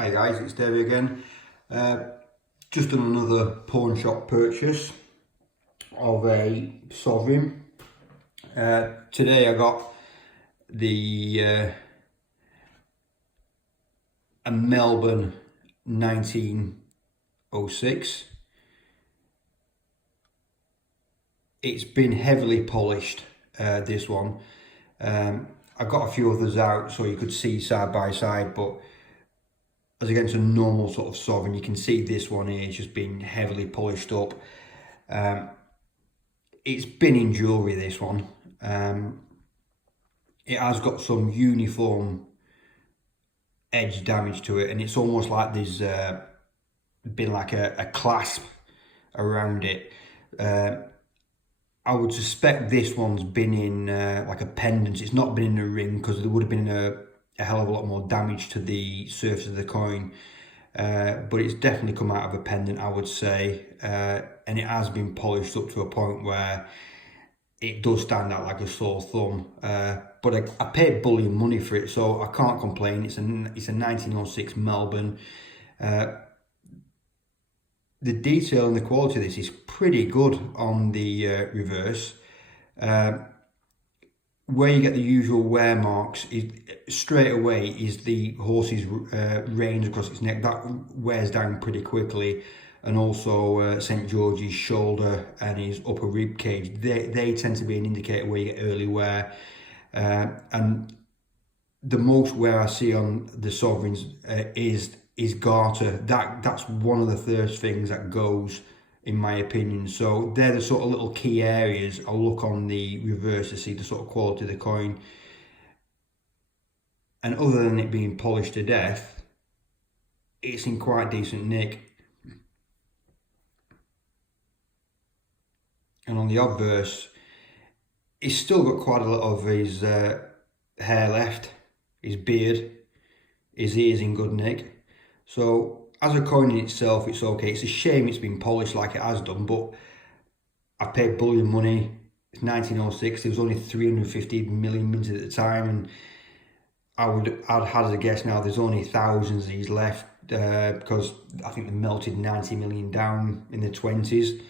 Hi guys, it's Davey again. Just done another pawn shop purchase of a sovereign. Today I got the a Melbourne 1906. It's been heavily polished, this one. I got a few others out so you could see side by side, but as against a normal sort of sovereign, you can see this one here, it's just been heavily polished up. It's been in jewellery, this one. It has got some uniform edge damage to it, and it's almost like there's been like a clasp around it. I would suspect this one's been in like a pendant. It's not been in a ring, because there would have been a hell of a lot more damage to the surface of the coin, but it's definitely come out of a pendant, I would say, and it has been polished up to a point where it does stand out like a sore thumb. But I paid bullion money for it, so I can't complain. It's a 1906 Melbourne. The detail and the quality of this is pretty good on the reverse. Where you get the usual wear marks is straight away is the horse's reins across its neck. That wears down pretty quickly, and also St George's shoulder and his upper rib cage. They tend to be an indicator where you get early wear, and the most wear I see on the sovereigns is garter. That's one of the first things that goes, in my opinion. So they're the sort of little key areas I'll look on the reverse to see the sort of quality of the coin. And other than it being polished to death, it's in quite decent nick. And on the obverse, he's still got quite a lot of his hair left, his beard, his ears in good nick. So as a coin in itself, it's okay. It's a shame it's been polished like it has done, but I paid bullion money. It's 1906. There was only 350 million minted at the time, and I'd had as a guess now there's only thousands of these left, because I think they melted 90 million down in the 20s.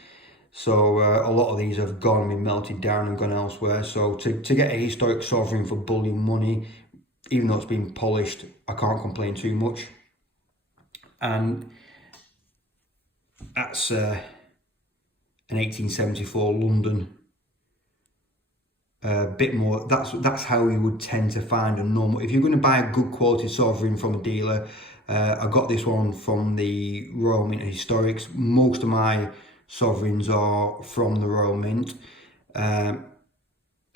So a lot of these have gone and been melted down and gone elsewhere. So to get a historic sovereign for bullion money, even though it's been polished, I can't complain too much. And that's an 1874 London. A bit more. That's how you would tend to find a normal. If you're going to buy a good quality sovereign from a dealer, I got this one from the Royal Mint Historics. Most of my sovereigns are from the Royal Mint. I've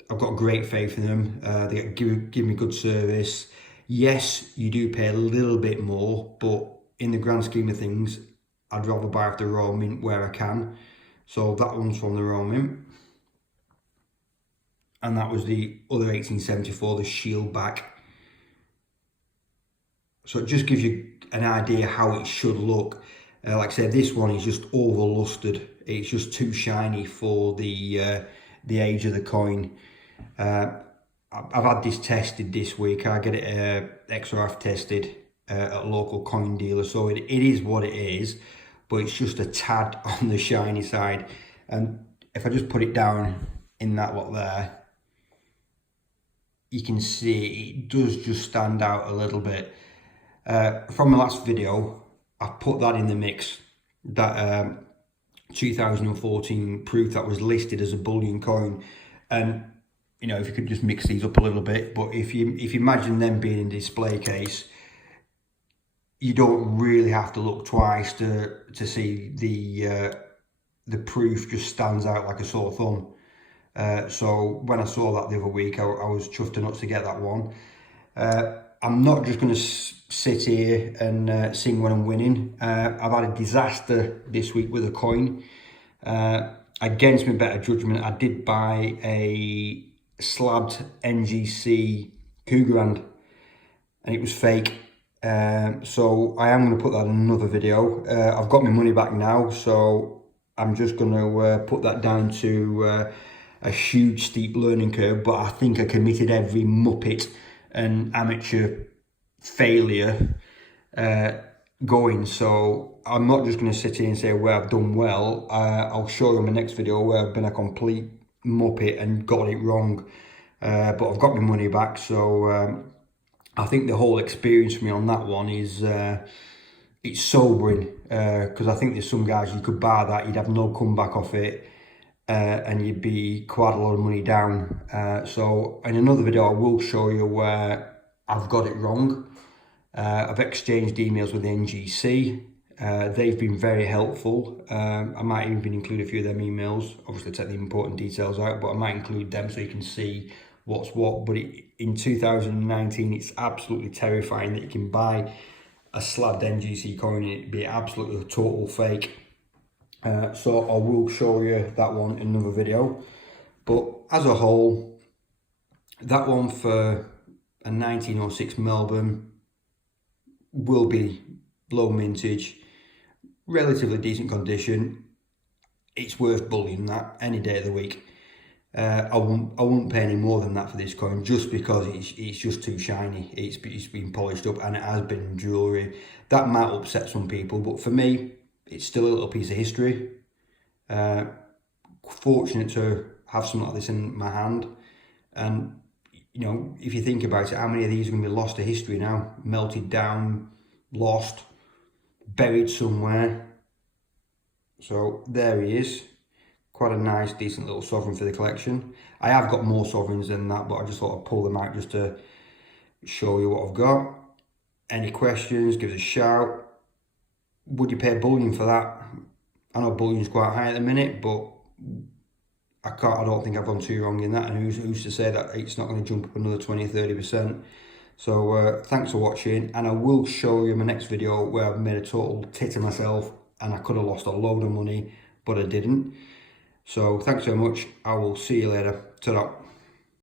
got great faith in them. They give me good service. Yes, you do pay a little bit more, but in the grand scheme of things, I'd rather buy off the Royal Mint where I can. So that one's from the Royal Mint. And that was the other 1874, the shield back. So it just gives you an idea how it should look. Like I said, this one is just over-lustered. It's just too shiny for the age of the coin. I've had this tested this week. I get it XRF tested at a local coin dealer, so it is what it is, but it's just a tad on the shiny side. And if I just put it down in that lot there, you can see it does just stand out a little bit. From the last video, I put that in the mix, that 2014 proof that was listed as a bullion coin, and you know, if you could just mix these up a little bit. But if you imagine them being in a display case, you don't really have to look twice to see the proof just stands out like a sore thumb. So when I saw that the other week, I was chuffed to nuts to get that one. I'm not just going to sit here and sing when I'm winning. I've had a disaster this week with a coin. Against my better judgment, I did buy a slabbed NGC Cougarand, and it was fake. So I am going to put that in another video. I've got my money back now, so I'm just going to put that down to a huge steep learning curve, but I think I committed every muppet and amateur failure going. So I'm not just going to sit here and say where I've done well. I'll show you in my next video where I've been a complete muppet and got it wrong. But I've got my money back. So I think the whole experience for me on that one is it's sobering, because I think there's some guys you could buy that, you'd have no comeback off it, and you'd be quite a lot of money down. So in another video I will show you where I've got it wrong. I've exchanged emails with the NGC. They've been very helpful. I might even include a few of them emails, obviously take the important details out, but I might include them so you can see what's what. But in 2019 it's absolutely terrifying that you can buy a slabbed NGC coin and it'd be absolutely a total fake. So I will show you that one in another video. But as a whole, that one for a 1906 Melbourne will be low mintage, relatively decent condition. It's worth bullion that any day of the week. I won't pay any more than that for this coin, just because it's just too shiny. It's been polished up and it has been jewellery. That might upset some people, but for me, it's still a little piece of history. Fortunate to have something like this in my hand. And you know, if you think about it, how many of these are going to be lost to history now? Melted down, lost, buried somewhere. So there he is. Quite a nice, decent little sovereign for the collection. I have got more sovereigns than that, but I just thought I'd pull them out just to show you what I've got. Any questions, give us a shout. Would you pay bullion for that? I know bullion's quite high at the minute, but I don't think I've gone too wrong in that. And who's to say that it's not going to jump up another 20-30%. So thanks for watching, and I will show you in my next video where I've made a total tit of myself and I could have lost a load of money, but I didn't. So thanks very much. I will see you later. Ta-ra.